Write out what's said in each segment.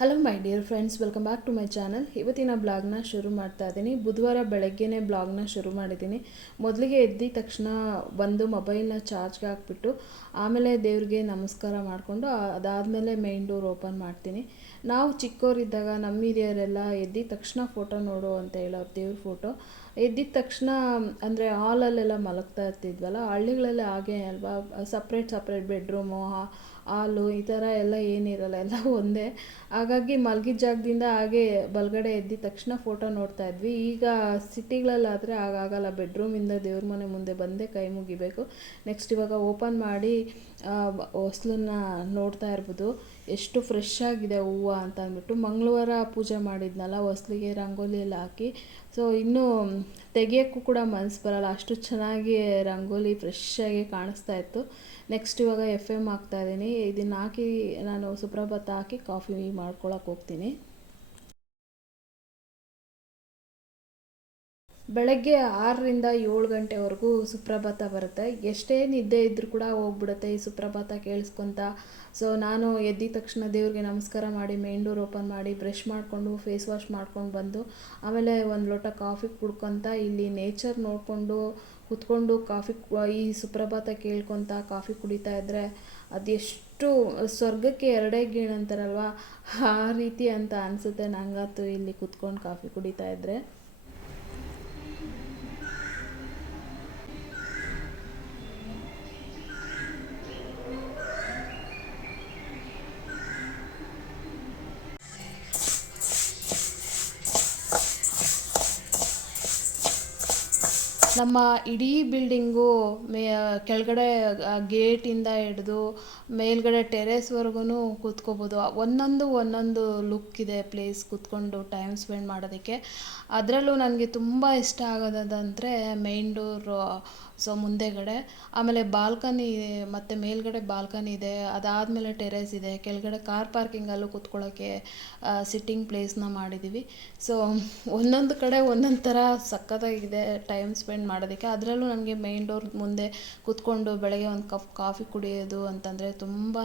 Hello my dear friends welcome back to my channel ಇವತ್ತಿನ ಬ್ಲಾಗ್ನ ಶುರು ಮಾಡ್ತಾ ಇದ್ದೀನಿ ಬುಧವಾರ ಬೆಳಗ್ಗೆನೇ ಬ್ಲಾಗ್ನ ಶುರು ಮಾಡಿದ್ದೀನಿ ಮೊದಲಿಗೆ ಎದ್ದಿದ ತಕ್ಷಣ ಬಂದು ಮೊಬೈಲ್ನ ಚಾರ್ಜ್ಗೆ ಹಾಕ್ಬಿಟ್ಟು, ಆಮೇಲೆ ದೇವ್ರಿಗೆ ನಮಸ್ಕಾರ ಮಾಡಿಕೊಂಡು ಅದಾದಮೇಲೆ ಮೈನ್ ಡೋರ್ ಓಪನ್ ಮಾಡ್ತೀನಿ. ನಾವು ಚಿಕ್ಕವರಿದ್ದಾಗ ನಮ್ಮ ಹಿರಿಯರೆಲ್ಲ ಎದ್ದಿದ ತಕ್ಷಣ ಫೋಟೋ ನೋಡು ಅಂತ ಹೇಳೋರು ದೇವ್ರ ಫೋಟೋ ಎದ್ದಿದ ತಕ್ಷಣ, ಅಂದರೆ ಹಾಲಲ್ಲೆಲ್ಲ ಮಲಗ್ತಾ ಇರ್ತಿದ್ವಲ್ಲ, ಹಳ್ಳಿಗಳಲ್ಲಿ ಹಾಗೆ ಅಲ್ವಾ? ಸಪ್ರೇಟ್ ಸಪ್ರೇಟ್ ಬೆಡ್ರೂಮು ಹಾಲು ಈ ಥರ ಎಲ್ಲ ಏನಿರಲ್ಲ, ಎಲ್ಲ ಒಂದೇ. ಹಾಗಾಗಿ ಮಲಗಿದ ಜಾಗದಿಂದ ಹಾಗೆ ಬಲಗಡೆ ಎದ್ದಿದ ತಕ್ಷಣ ಫೋಟೋ ನೋಡ್ತಾ ಇದ್ವಿ. ಈಗ ಸಿಟಿಗಳಲ್ಲಾದರೆ ಹಾಗಾಗಲ್ಲ ಬೆಡ್ರೂಮಿಂದ ದೇವ್ರ ಮನೆ ಮುಂದೆ ಬಂದೇ ಕೈ ಮುಗಿಬೇಕು. ನೆಕ್ಸ್ಟ್ ಇವಾಗ ಓಪನ್ ಮಾಡಿ ಹೊಸ್ಲನ್ನ ನೋಡ್ತಾ ಇರ್ಬೋದು. ಎಷ್ಟು ಫ್ರೆಶ್ ಆಗಿದೆ ಹೂವು ಅಂತ ಅಂದ್ಬಿಟ್ಟು. ಮಂಗಳವಾರ ಪೂಜೆ ಮಾಡಿದ್ನಲ್ಲ, ಹೊಸ್ಲಿಗೆ ರಂಗೋಲಿ ಎಲ್ಲ ಹಾಕಿ. ಸೊ ಇನ್ನೂ ತೆಗಿಯೋಕ್ಕೂ ಕೂಡ ಮನಸ್ಸು ಬರಲ್ಲ. ಅಷ್ಟು ಚೆನ್ನಾಗಿ ರಂಗೋಲಿ ಫ್ರೆಶ್ಶಾಗಿ ಕಾಣಿಸ್ತಾ ಇತ್ತು. ನೆಕ್ಸ್ಟ್ ಇವಾಗ ಎಫ್ ಎಂ ಹಾಕ್ತಾ ಇದ್ದೀನಿ. ಇದನ್ನು ಹಾಕಿ ನಾನು ಸುಪ್ರಭಾತ ಹಾಕಿ ಕಾಫಿ ಮಾಡ್ಕೊಳಕ್ಕೆ ಹೋಗ್ತೀನಿ. ಬೆಳಗ್ಗೆ ಆರರಿಂದ ಏಳು ಗಂಟೆವರೆಗೂ ಸುಪ್ರಭಾತ ಬರುತ್ತೆ. ಎಷ್ಟೇ ನಿದ್ದೆ ಇದ್ದರೂ ಕೂಡ ಹೋಗ್ಬಿಡುತ್ತೆ ಈ ಸುಪ್ರಭಾತ ಕೇಳಿಸ್ಕೊತ. ಸೊ ನಾನು ಎದ್ದಿದ ತಕ್ಷಣ ದೇವ್ರಿಗೆ ನಮಸ್ಕಾರ ಮಾಡಿ ಮೇನ್ ಡೋರ್ ಓಪನ್ ಮಾಡಿ ಬ್ರಷ್ ಮಾಡಿಕೊಂಡು ಫೇಸ್ ವಾಶ್ ಮಾಡ್ಕೊಂಡು ಬಂದು, ಆಮೇಲೆ ಒಂದು ಲೋಟ ಕಾಫಿ ಕುಡ್ಕೊತ ಇಲ್ಲಿ ನೇಚರ್ ನೋಡಿಕೊಂಡು ಕುತ್ಕೊಂಡು ಕಾಫಿ ಈ ಸುಪ್ರಭಾತ ಕೇಳ್ಕೊತ ಕಾಫಿ ಕುಡಿತಾ ಇದ್ದರೆ ಅದೆಷ್ಟು ಸ್ವರ್ಗಕ್ಕೆ ಎರಡೇ ಗೀಣ್ ಅಂತಾರಲ್ವ ಆ ರೀತಿ ಅಂತ ಅನಿಸುತ್ತೆ. ನಂಗಂತೂ ಇಲ್ಲಿ ಕುತ್ಕೊಂಡು ಕಾಫಿ ಕುಡಿತಾ ಇದ್ದರೆ ನಮ್ಮ ಇಡೀ ಬಿಲ್ಡಿಂಗು ಮೇ ಕೆಳಗಡೆ ಗೇಟಿಂದ ಹಿಡಿದು ಮೇಲ್ಗಡೆ ಟೆರೇಸ್ವರೆಗೂ ಕೂತ್ಕೋಬೋದು. ಒಂದೊಂದು ಒಂದೊಂದು ಲುಕ್ ಇದೆ ಪ್ಲೇಸ್ ಕೂತ್ಕೊಂಡು ಟೈಮ್ ಸ್ಪೆಂಡ್ ಮಾಡೋದಕ್ಕೆ. ಅದರಲ್ಲೂ ನನಗೆ ತುಂಬ ಇಷ್ಟ ಆಗೋದಂದರೆ ಮೈನ್ ಡೋರು ಸೊ ಮುಂದೆಗಡೆ, ಆಮೇಲೆ ಬಾಲ್ಕನಿ ಮತ್ತು ಮೇಲ್ಗಡೆ ಬಾಲ್ಕನಿ ಇದೆ, ಅದಾದಮೇಲೆ ಟೆರೇಸ್ ಇದೆ, ಕೆಳಗಡೆ ಕಾರ್ ಪಾರ್ಕಿಂಗಲ್ಲೂ ಕೂತ್ಕೊಳ್ಳೋಕ್ಕೆ ಸಿಟ್ಟಿಂಗ್ ಪ್ಲೇಸ್ನ ಮಾಡಿದ್ದೀವಿ ಸೊ ಒಂದೊಂದು ಕಡೆ ಒಂದೊಂದು ಥರ ಸಖತ್ತಾಗಿದೆ ಟೈಮ್ ಸ್ಪೆಂಡ್ ಮಾಡೋದಕ್ಕೆ. ಅದರಲ್ಲೂ ನಮಗೆ ಮೇನ್ ಡೋರ್ ಮುಂದೆ ಕೂತ್ಕೊಂಡು ಬೆಳಗ್ಗೆ ಒಂದು ಕಪ್ ಕಾಫಿ ಕುಡಿಯೋದು ಅಂತಂದರೆ ತುಂಬಾ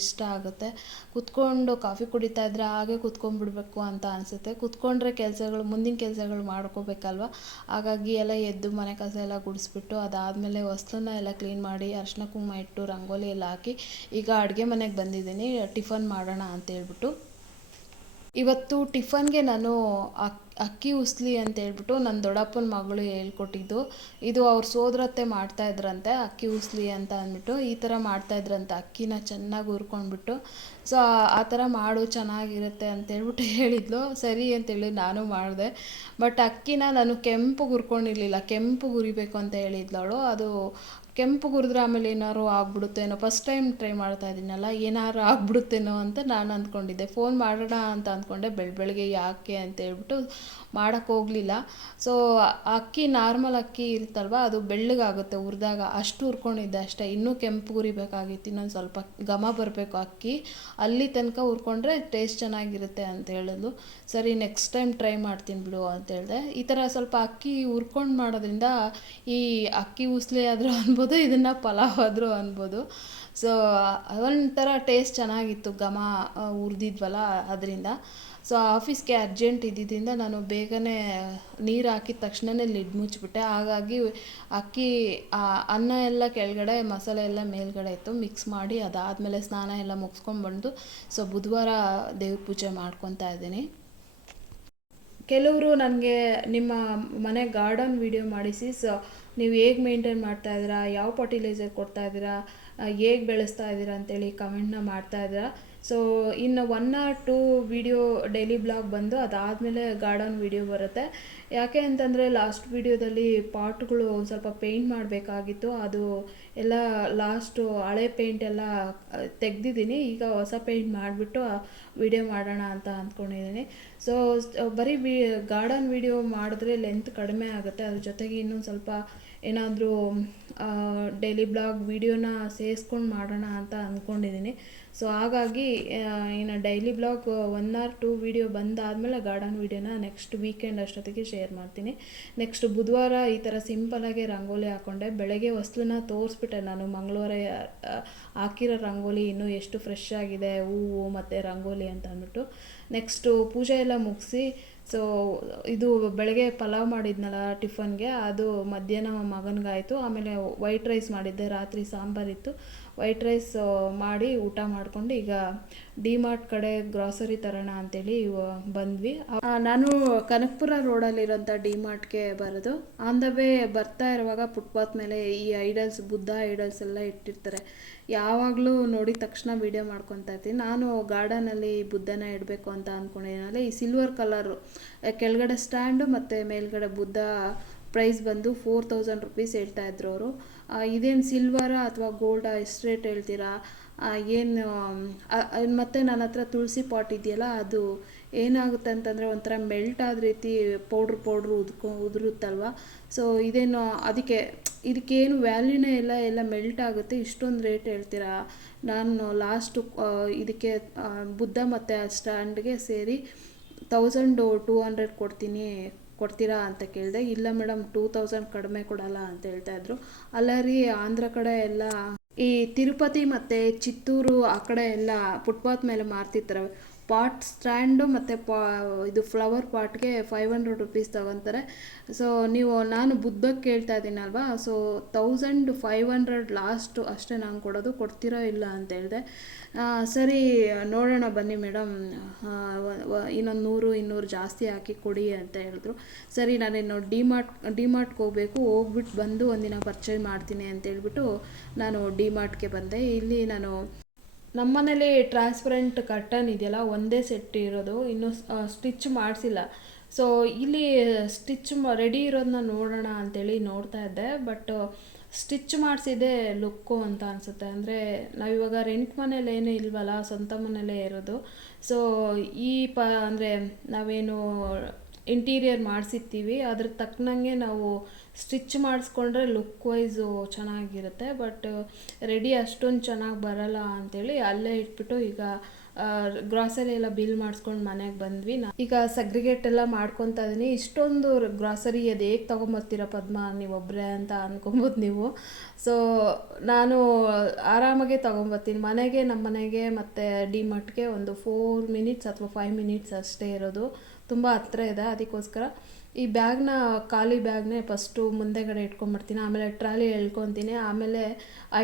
ಇಷ್ಟ ಆಗುತ್ತೆ. ಕೂತ್ಕೊಂಡು ಕಾಫಿ ಕುಡಿತಾ ಇದ್ರೆ ಹಾಗೆ ಕೂತ್ಕೊಂಡ್ಬಿಡ್ಬೇಕು ಅಂತ ಅನಿಸುತ್ತೆ. ಕೂತ್ಕೊಂಡ್ರೆ ಕೆಲಸಗಳು, ಮುಂದಿನ ಕೆಲಸಗಳು ಮಾಡ್ಕೋಬೇಕಲ್ವ? ಹಾಗಾಗಿ ಎಲ್ಲ ಎದ್ದು ಮನೆ ಕಸ ಎಲ್ಲ ಗುಡಿಸ್ಬಿಟ್ಟು ಅದಾದಮೇಲೆ ವಸ್ತುನ ಎಲ್ಲ ಕ್ಲೀನ್ ಮಾಡಿ ಅರಿಶಿನ ಕುಂಕುಮ ಇಟ್ಟು ರಂಗೋಲಿ ಎಲ್ಲ ಹಾಕಿ ಈಗ ಅಡುಗೆ ಮನೆಗೆ ಬಂದಿದ್ದೀನಿ, ಟಿಫನ್ ಮಾಡೋಣ ಅಂತ ಹೇಳ್ಬಿಟ್ಟು. ಇವತ್ತು ಟಿಫನ್ಗೆ ನಾನು ಅಕ್ಕಿ ಉಸ್ಲಿ ಅಂತ ಹೇಳ್ಬಿಟ್ಟು ನನ್ನ ದೊಡ್ಡಪ್ಪನ ಮಗಳು ಹೇಳ್ಕೊಟ್ಟಿದ್ದು. ಇದು ಅವ್ರ ಸೋದರತ್ತೆ ಇದ್ದರಂತೆ ಅಕ್ಕಿ ಉಸ್ಲಿ ಅಂತ ಅಂದ್ಬಿಟ್ಟು. ಈ ಥರ ಮಾಡ್ತಾ ಇದ್ದರಂತೆ ಅಕ್ಕಿನ ಚೆನ್ನಾಗಿ ಹುರ್ಕೊಂಡ್ಬಿಟ್ಟು. ಸೊ ಆ ಥರ ಮಾಡು, ಚೆನ್ನಾಗಿರುತ್ತೆ ಅಂತೇಳ್ಬಿಟ್ಟು ಹೇಳಿದ್ಲು. ಸರಿ ಅಂತೇಳಿ ನಾನು ಮಾಡಿದೆ. ಬಟ್ ಅಕ್ಕಿನ ನಾನು ಕೆಂಪು ಹುರ್ಕೊಂಡಿರಲಿಲ್ಲ, ಕೆಂಪು ಹುರಿಬೇಕು ಅಂತ ಹೇಳಿದ್ಲು ಅವಳು. ಅದು ಕೆಂಪು ಹುರಿದ್ರೆ ಆಮೇಲೆ ಏನಾದ್ರು ಆಗ್ಬಿಡುತ್ತೇನೋ ಫಸ್ಟ್ ಟೈಮ್ ಟ್ರೈ ಮಾಡ್ತಾ ಇದ್ದೀನಲ್ಲ ಏನಾದ್ರು ಆಗ್ಬಿಡುತ್ತೇನೋ ಅಂತ ನಾನು ಅಂದ್ಕೊಂಡಿದ್ದೆ. ಫೋನ್ ಮಾಡೋಣ ಅಂತ ಅಂದ್ಕೊಂಡೆ ಬೆಳ್ ಬೆಳಗ್ಗೆ ಯಾಕೆ ಅಂತ ಹೇಳ್ಬಿಟ್ಟು ಮಾಡೋಕ್ಕೆ ಹೋಗಲಿಲ್ಲ. ಸೊ ಅಕ್ಕಿ ನಾರ್ಮಲ್ ಅಕ್ಕಿ ಇರುತ್ತಲ್ವ, ಅದು ಬೆಳ್ಳಗಾಗುತ್ತೆ ಹುರಿದಾಗ ಅಷ್ಟು ಹುರ್ಕೊಂಡಿದ್ದೆ ಅಷ್ಟೇ. ಇನ್ನೂ ಕೆಂಪು ಹುರಿಬೇಕಾಗಿತ್ತು ಇನ್ನೊಂದು ಸ್ವಲ್ಪ ಘಮ ಬರಬೇಕು ಅಕ್ಕಿ. ಅಲ್ಲಿ ತನಕ ಹುರ್ಕೊಂಡ್ರೆ ಟೇಸ್ಟ್ ಚೆನ್ನಾಗಿರುತ್ತೆ ಅಂತ ಹೇಳಿದ್ಲು ಸರಿ ನೆಕ್ಸ್ಟ್ ಟೈಮ್ ಟ್ರೈ ಮಾಡ್ತೀನಿ ಬಿಡು ಅಂತ ಹೇಳಿದೆ. ಈ ಥರ ಸ್ವಲ್ಪ ಅಕ್ಕಿ ಹುರ್ಕೊಂಡು ಮಾಡೋದ್ರಿಂದ ಈ ಅಕ್ಕಿ ಉಸ್ಲಿ ಆದರೂ ಅನ್ಬೋದು, ಇದನ್ನು ಪಲಾವ್ ಆದರೂ ಅನ್ಬೋದು. ಸೊ ಒಂಥರ ಟೇಸ್ಟ್ ಚೆನ್ನಾಗಿತ್ತು, ಘಮ ಹುರಿದಿದ್ವಲ್ಲ ಅದರಿಂದ. ಸೊ ಆಫೀಸ್ಗೆ ಅರ್ಜೆಂಟ್ ಇದ್ದಿದ್ದರಿಂದ ನಾನು ಬೇಗನೆ ನೀರು ಹಾಕಿದ ತಕ್ಷಣನೇ ಲಿಡ್ ಮುಚ್ಚಿಬಿಟ್ಟೆ. ಹಾಗಾಗಿ ಅಕ್ಕಿ ಅನ್ನ ಎಲ್ಲ ಕೆಳಗಡೆ, ಮಸಾಲೆ ಎಲ್ಲ ಮೇಲ್ಗಡೆ ಇತ್ತು. ಮಿಕ್ಸ್ ಮಾಡಿ ಅದಾದಮೇಲೆ ಸ್ನಾನ ಎಲ್ಲ ಮುಗಿಸ್ಕೊಂಡ್ಬಂದು ಸೊ ಬುಧವಾರ ದೇವ್ರ ಪೂಜೆ ಮಾಡ್ಕೊತಾ ಇದ್ದೀನಿ. ಕೆಲವರು ನನಗೆ ನಿಮ್ಮ ಮನೆ ಗಾರ್ಡನ್ ವಿಡಿಯೋ ಮಾಡಿಸಿ ಸೊ ನೀವು ಹೇಗೆ ಮೇಂಟೈನ್ ಮಾಡ್ತಾ ಇದ್ದೀರಾ? ಯಾವ ಫರ್ಟಿಲೈಸರ್ ಕೊಡ್ತಾ ಇದ್ದೀರಾ? ಹೇಗೆ ಬೆಳೆಸ್ತಾ ಇದ್ದೀರಾ ಅಂತೇಳಿ ಕಮೆಂಟ್ನ ಮಾಡ್ತಾ ಇದ್ದೀರಾ. ಸೊ ಇನ್ನು one or two video daily vlog ಬಂದು ಅದಾದಮೇಲೆ ಗಾರ್ಡನ್ ವಿಡಿಯೋ ಬರುತ್ತೆ. ಯಾಕೆ ಅಂತಂದರೆ ಲಾಸ್ಟ್ ವಿಡಿಯೋದಲ್ಲಿ ಪಾಟ್ಗಳು ಒಂದು ಸ್ವಲ್ಪ ಪೇಂಟ್ ಮಾಡಬೇಕಾಗಿತ್ತು. ಅದು ಎಲ್ಲ ಲಾಸ್ಟು ಹಳೆ ಪೇಂಟ್ ಎಲ್ಲ ತೆಗ್ದಿದ್ದೀನಿ. ಈಗ ಹೊಸ ಪೇಂಟ್ ಮಾಡಿಬಿಟ್ಟು ವಿಡಿಯೋ ಮಾಡೋಣ ಅಂತ ಅಂದ್ಕೊಂಡಿದ್ದೀನಿ. ಸೊ ಬರೀ ವಿ ಗಾರ್ಡನ್ ವಿಡಿಯೋ ಮಾಡಿದ್ರೆ ಲೆಂತ್ ಕಡಿಮೆ ಆಗುತ್ತೆ. ಅದ್ರ ಜೊತೆಗೆ ಇನ್ನೊಂದು ಸ್ವಲ್ಪ ಏನಾದರೂ ಡೈಲಿ ಬ್ಲಾಗ್ ವೀಡಿಯೋನ ಸೇರಿಸ್ಕೊಂಡು ಮಾಡೋಣ ಅಂತ ಅಂದ್ಕೊಂಡಿದ್ದೀನಿ. ಸೊ ಹಾಗಾಗಿ ಇನ್ನು daily vlog one or two video ಬಂದಾದಮೇಲೆ garden ವೀಡಿಯೋನ ನೆಕ್ಸ್ಟ್ ವೀಕೆಂಡ್ ಅಷ್ಟೊತ್ತಿಗೆ ಶೇರ್ ಮಾಡ್ತೀನಿ. ನೆಕ್ಸ್ಟ್ ಬುಧವಾರ ಈ ಥರ ಸಿಂಪಲಾಗಿ ರಂಗೋಲಿ ಹಾಕ್ಕೊಂಡೆ ಬೆಳಗ್ಗೆ ವಸ್ತುನ ತೋರಿಸ್ಬಿಟ್ಟೆ ನಾನು. ಮಂಗಳವಾರ ಹಾಕಿರೋ ರಂಗೋಲಿ ಇನ್ನೂ ಎಷ್ಟು ಫ್ರೆಶ್ ಆಗಿದೆ, ಹೂವು ಮತ್ತು ರಂಗೋಲಿ ಅಂತ ಅಂದ್ಬಿಟ್ಟು. ನೆಕ್ಸ್ಟು ಪೂಜೆ ಎಲ್ಲ ಮುಗಿಸಿ ಸೊ ಇದು ಬೆಳಗ್ಗೆ ಪಲಾವ್ ಮಾಡಿದ್ನಲ್ಲ ಟಿಫನ್ಗೆ, ಅದು ಮಧ್ಯಾಹ್ನ ಮಗನಿಗಾಯಿತು. ಆಮೇಲೆ ವೈಟ್ ರೈಸ್ ಮಾಡಿದ್ದೆ, ರಾತ್ರಿ ಸಾಂಬಾರಿತ್ತು ವೈಟ್ ರೈಸ್ ಮಾಡಿ ಊಟ ಮಾಡ್ಕೊಂಡು ಈಗ ಡಿಮಾರ್ಟ್ ಕಡೆ ಗ್ರಾಸರಿ ತರೋಣ ಅಂತೇಳಿ ಬಂದ್ವಿ. ನಾನು ಕನಕಪುರ ರೋಡಲ್ಲಿರೋಂಥ ಡಿಮಾರ್ಟ್ಗೆ ಬರೋದು. ಆನ್ ದ ವೇ ಬರ್ತಾ ಇರುವಾಗ ಫುಟ್ಪಾತ್ ಮೇಲೆ ಈ ಐಡಲ್ಸ್, ಬುದ್ಧ ಐಡಲ್ಸ್ ಎಲ್ಲ ಇಟ್ಟಿರ್ತಾರೆ. ಯಾವಾಗಲೂ ನೋಡಿದ ತಕ್ಷಣ ವೀಡಿಯೋ ಮಾಡ್ಕೊತಾ ಇರ್ತೀನಿ. ನಾನು ಗಾರ್ಡನಲ್ಲಿ ಬುದ್ಧನ ಇಡಬೇಕು ಅಂತ ಅಂದ್ಕೊಂಡಿದ್ದೀನಲ್ಲ ಈ ಸಿಲ್ವರ್ ಕಲರು ಕೆಳಗಡೆ ಸ್ಟ್ಯಾಂಡು ಮತ್ತು ಮೇಲ್ಗಡೆ ಬುದ್ಧ ಪ್ರೈಸ್ ಬಂದು ಫೋರ್ ತೌಸಂಡ್ ರುಪೀಸ್ ಹೇಳ್ತಾ ಇದ್ರು ಅವರು. ಇದೇನು ಸಿಲ್ವರಾ ಅಥವಾ ಗೋಲ್ಡ ಎಷ್ಟು ರೇಟ್ ಹೇಳ್ತೀರಾ? ಏನು ಮತ್ತು ನನ್ನ ಹತ್ರ ತುಳಸಿ ಪಾಟ್ ಇದೆಯಲ್ಲ ಅದು ಏನಾಗುತ್ತೆ ಅಂತಂದರೆ ಒಂಥರ ಮೆಲ್ಟ್ ಆದ ರೀತಿ ಪೌಡ್ರ್ ಪೌಡ್ರ್ ಉದ್ಕೊ, ಉದುರುತ್ತಲ್ವ? ಸೊ ಇದೇನು, ಅದಕ್ಕೆ, ಇದಕ್ಕೇನು ವ್ಯಾಲ್ಯೂನೇ ಇಲ್ಲ, ಎಲ್ಲ ಮೆಲ್ಟ್ ಆಗುತ್ತೆ. ಇಷ್ಟೊಂದು ರೇಟ್ ಹೇಳ್ತೀರಾ? ನಾನು ಲಾಸ್ಟು ಇದಕ್ಕೆ ಬುದ್ಧ ಮತ್ತು ಸ್ಟ್ಯಾಂಡ್ಗೆ ಸೇರಿ ತೌಸಂಡು ಟೂ ಹಂಡ್ರೆಡ್ ಕೊಡ್ತೀನಿ. ಕೊಡ್ತೀರಾ ಅಂತ ಕೇಳಿದೆ, ಇಲ್ಲ ಮೇಡಮ್ ಟೂ ತೌಸಂಡ್ ಕಡಿಮೆ ಕೊಡಲ್ಲ ಅಂತ ಹೇಳ್ತಾ ಇದ್ರು. ಅಲ್ಲ ರೀ, ಆಂಧ್ರ ಕಡೆ ಎಲ್ಲ ಈ ತಿರುಪತಿ ಮತ್ತು ಚಿತ್ತೂರು ಆ ಕಡೆ ಎಲ್ಲ ಫುಟ್ಪಾತ್ ಮೇಲೆ ಮಾರ್ತಿರ್ತಾರೆ. ಪಾಟ್ ಸ್ಟ್ಯಾಂಡು ಮತ್ತು ಪಾ ಇದು ಫ್ಲವರ್ ಪಾಟ್ಗೆ ಫೈವ್ ಹಂಡ್ರೆಡ್ ರುಪೀಸ್ ತಗೊತಾರೆ. ಸೊ ನೀವು, ನಾನು ಬುದ್ಧಕ್ಕೆ ಕೇಳ್ತಾ ಇದ್ದೀನಲ್ವಾ so thousand five hundred last ಅಷ್ಟೇ ನಾನು ಕೊಡೋದು, ಕೊಡ್ತೀರೋ ಇಲ್ಲ ಅಂತ ಹೇಳಿದೆ. ಸರಿ, ನೋಡೋಣ ಬನ್ನಿ ಮೇಡಮ್ ಇನ್ನೊಂದು ನೂರು, ಇನ್ನೂರು ಜಾಸ್ತಿ ಹಾಕಿ ಕೊಡಿ ಅಂತ ಹೇಳಿದ್ರು. ಸರಿ ನಾನೇನು ಡಿಮಾರ್ಟ್, ಡಿಮಾರ್ಟ್ಗೆ ಹೋಗಬೇಕು. ಹೋಗ್ಬಿಟ್ಟು ಬಂದು ಒಂದಿನ ಪರ್ಚೇಸ್ ಮಾಡ್ತೀನಿ ಅಂತ ಹೇಳ್ಬಿಟ್ಟು ನಾನು ಡಿಮಾರ್ಟ್ಗೆ ಬಂದೆ. ಇಲ್ಲಿ ನಾನು ನಮ್ಮನೇಲಿ ಟ್ರಾನ್ಸ್ಪರೆಂಟ್ ಕರ್ಟನ್ ಇದೆಯಲ್ಲ, ಒಂದೇ ಸೆಟ್ ಇರೋದು. ಇನ್ನೂ ಸ್ಟಿಚ್ ಮಾಡಿಸಿಲ್ಲ. ಸೊ ಇಲ್ಲಿ ಸ್ಟಿಚ್ ರೆಡಿ ಇರೋದನ್ನ ನೋಡೋಣ ಅಂತೇಳಿ ನೋಡ್ತಾ ಇದ್ದೆ. ಬಟ್ ಸ್ಟಿಚ್ ಮಾಡಿಸಿದೆ ಲುಕ್ಕು ಅಂತ ಅನಿಸುತ್ತೆ. ಅಂದರೆ, ನಾವಿವಾಗ ರೆಂಟ್ ಮನೇಲಿ ಏನೂ ಇಲ್ವಲ್ಲ, ಸ್ವಂತ ಮನೇಲೇ ಇರೋದು. ಸೊ ಈ ಪ, ಅಂದರೆ, ನಾವೇನು ಇಂಟೀರಿಯರ್ ಮಾಡಿಸಿರ್ತೀವಿ. ಅದ್ರ ತಕ್ಕನಂಗೆ ನಾವು ಸ್ಟಿಚ್ ಮಾಡಿಸ್ಕೊಂಡ್ರೆ ಲುಕ್ ವೈಸು ಚೆನ್ನಾಗಿರುತ್ತೆ. ಬಟ್ ರೆಡಿ ಅಷ್ಟೊಂದು ಚೆನ್ನಾಗಿ ಬರಲ್ಲ ಅಂತೇಳಿ ಅಲ್ಲೇ ಇಟ್ಬಿಟ್ಟು ಈಗ ಗ್ರಾಸರಿ ಎಲ್ಲ ಬಿಲ್ ಮಾಡಿಸ್ಕೊಂಡು ಮನೆಗೆ ಬಂದ್ವಿ. ನಾ ಈಗ ಸಗ್ರಿಗೇಟ್ ಎಲ್ಲ ಮಾಡ್ಕೊತಾ ಇದೀನಿ. ಇಷ್ಟೊಂದು ಗ್ರಾಸರಿ ಅದು ಹೇಗೆ ತೊಗೊಂಬರ್ತೀರ ಪದ್ಮ? ನೀವೊಬ್ಬರೇ ಅಂತ ಅಂದ್ಕೊಬೋದು ನೀವು. ಸೊ ನಾನು ಆರಾಮಾಗೆ ತೊಗೊಂಬರ್ತೀನಿ. ಮನೆಗೆ ನಮ್ಮ ಮನೆಗೆ ಮತ್ತು ಡಿ ಮಟ್ಗೆ ಒಂದು ಫೋರ್ ಮಿನಿಟ್ಸ್ ಅಥವಾ ಫೈವ್ ಮಿನಿಟ್ಸ್ ಅಷ್ಟೇ ಇರೋದು. ತುಂಬ ಹತ್ತಿರ ಇದೆ, ಅದಕ್ಕೋಸ್ಕರ ಈ ಬ್ಯಾಗ್ನ, ಖಾಲಿ ಬ್ಯಾಗ್ನೇ ಫಸ್ಟು ಮುಂದೆಗಡೆ ಇಟ್ಕೊಂಡ್ಬಿಡ್ತೀನಿ, ಆಮೇಲೆ ಟ್ರಾಲಿ ಎಳ್ಕೊತೀನಿ, ಆಮೇಲೆ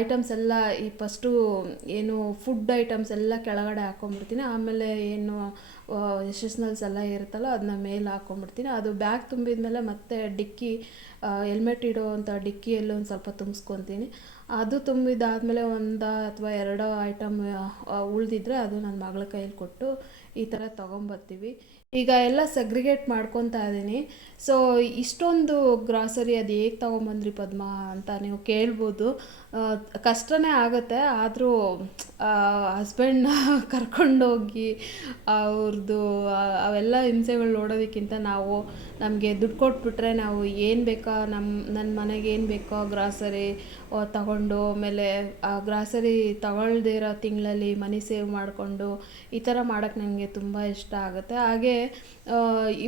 ಐಟಮ್ಸ್ ಎಲ್ಲ ಈ ಫಸ್ಟು ಏನು ಫುಡ್ ಐಟಮ್ಸ್ ಎಲ್ಲ ಕೆಳಗಡೆ ಹಾಕ್ಕೊಂಬಿಡ್ತೀನಿ ಆಮೇಲೆ ಏನು ಎಸೆಸ್ನಲ್ಸ್ ಎಲ್ಲ ಇರುತ್ತಲ್ಲ ಅದನ್ನ ಮೇಲೆ ಹಾಕ್ಕೊಂಬಿಡ್ತೀನಿ ಅದು ಬ್ಯಾಗ್ ತುಂಬಿದ್ಮೇಲೆ ಮತ್ತೆ ಡಿಕ್ಕಿ ಹೆಲ್ಮೆಟ್ ಇಡೋವಂಥ ಡಿಕ್ಕಿಯಲ್ಲಿ ಒಂದು ಸ್ವಲ್ಪ ತುಂಬಿಸ್ಕೊತೀನಿ, ಅದು ತುಂಬಿದಾದಮೇಲೆ ಒಂದು ಅಥವಾ ಎರಡೋ ಐಟಮ್ ಉಳಿದಿದ್ರೆ ಅದು ನನ್ನ ಮಗಳ ಕೈಯಲ್ಲಿ ಕೊಟ್ಟು ಈ ಥರ ತೊಗೊಂಬರ್ತೀವಿ. ಈಗ ಎಲ್ಲ ಸಗ್ರಿಗೇಟ್ ಮಾಡ್ಕೊತಾ ಇದ್ದೀನಿ ಸೊ ಇಷ್ಟೊಂದು ಗ್ರಾಸರಿ ಅದು ಹೇಗೆ ತೊಗೊಂಬಂದ್ರಿ ಪದ್ಮ ಅಂತ ನೀವು ಕೇಳ್ಬೋದು. ಕಷ್ಟನೇ ಆಗುತ್ತೆ, ಆದರೂ ಹಸ್ಬೆಂಡ್ನ ಕರ್ಕೊಂಡೋಗಿ ಅವ್ರದ್ದು ಅವೆಲ್ಲ ಹಿಂಸೆಗಳು ನೋಡೋದಕ್ಕಿಂತ ನಾವು ನಮಗೆ ದುಡ್ಡು ಕೊಟ್ಬಿಟ್ರೆ ನಾವು ಏನು ಬೇಕೋ ನಮ್ಮ ನನ್ನ ಮನೆಗೆ ಏನು ಬೇಕೋ ಗ್ರಾಸರಿ ತಗೊಂಡು, ಆಮೇಲೆ ಆ ಗ್ರಾಸರಿ ತಗೊಳ್ದೇ ಇರೋ ತಿಂಗಳಲ್ಲಿ ಮನಿ ಸೇವ್ ಮಾಡಿಕೊಂಡು ಈ ಥರ ಮಾಡೋಕ್ಕೆ ನನಗೆ ತುಂಬ ಇಷ್ಟ ಆಗುತ್ತೆ. ಹಾಗೆ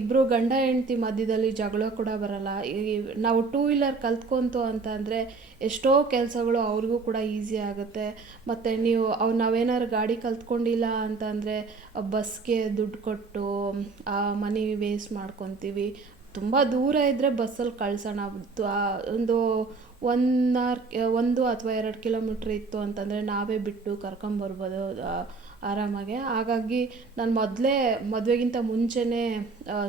ಇಬ್ಬರು ಗಂಡ ಹೆಂಡ್ತಿ ಮಧ್ಯದಲ್ಲಿ ಜಗಳ ಕೂಡ ಬರಲ್ಲ. ನಾವು ಟೂ ವೀಲರ್ ಕಲ್ತ್ಕೊಂತು ಅಂತಂದರೆ ಎಷ್ಟೋ ಕೆಲಸಗಳು ಅವ್ರಿಗೂ ಕೂಡ ಈಸಿ ಆಗುತ್ತೆ. ಮತ್ತು ನೀವು ಅವು ನಾವೇನಾದ್ರು ಗಾಡಿ ಕಲ್ತ್ಕೊಂಡಿಲ್ಲ ಅಂತಂದರೆ ಬಸ್ಗೆ ದುಡ್ಡು ಕೊಟ್ಟು ಮನಿ ವೇಸ್ಟ್ ಮಾಡ್ಕೊತೀವಿ. ತುಂಬ ದೂರ ಇದ್ದರೆ ಬಸ್ಸಲ್ಲಿ ಕಳ್ಸೋಣ. ಒಂದು ಒನ್ ಆರ್ ಒಂದು ಅಥವಾ ಎರಡು ಕಿಲೋಮೀಟ್ರ್ ಇತ್ತು ಅಂತಂದರೆ ನಾವೇ ಬಿಟ್ಟು ಕರ್ಕೊಂಬರ್ಬೋದು. ಆರಾಮಾಗೆ. ಹಾಗಾಗಿ ನಾನು ಮೊದಲೇ ಮದುವೆಗಿಂತ ಮುಂಚೆನೇ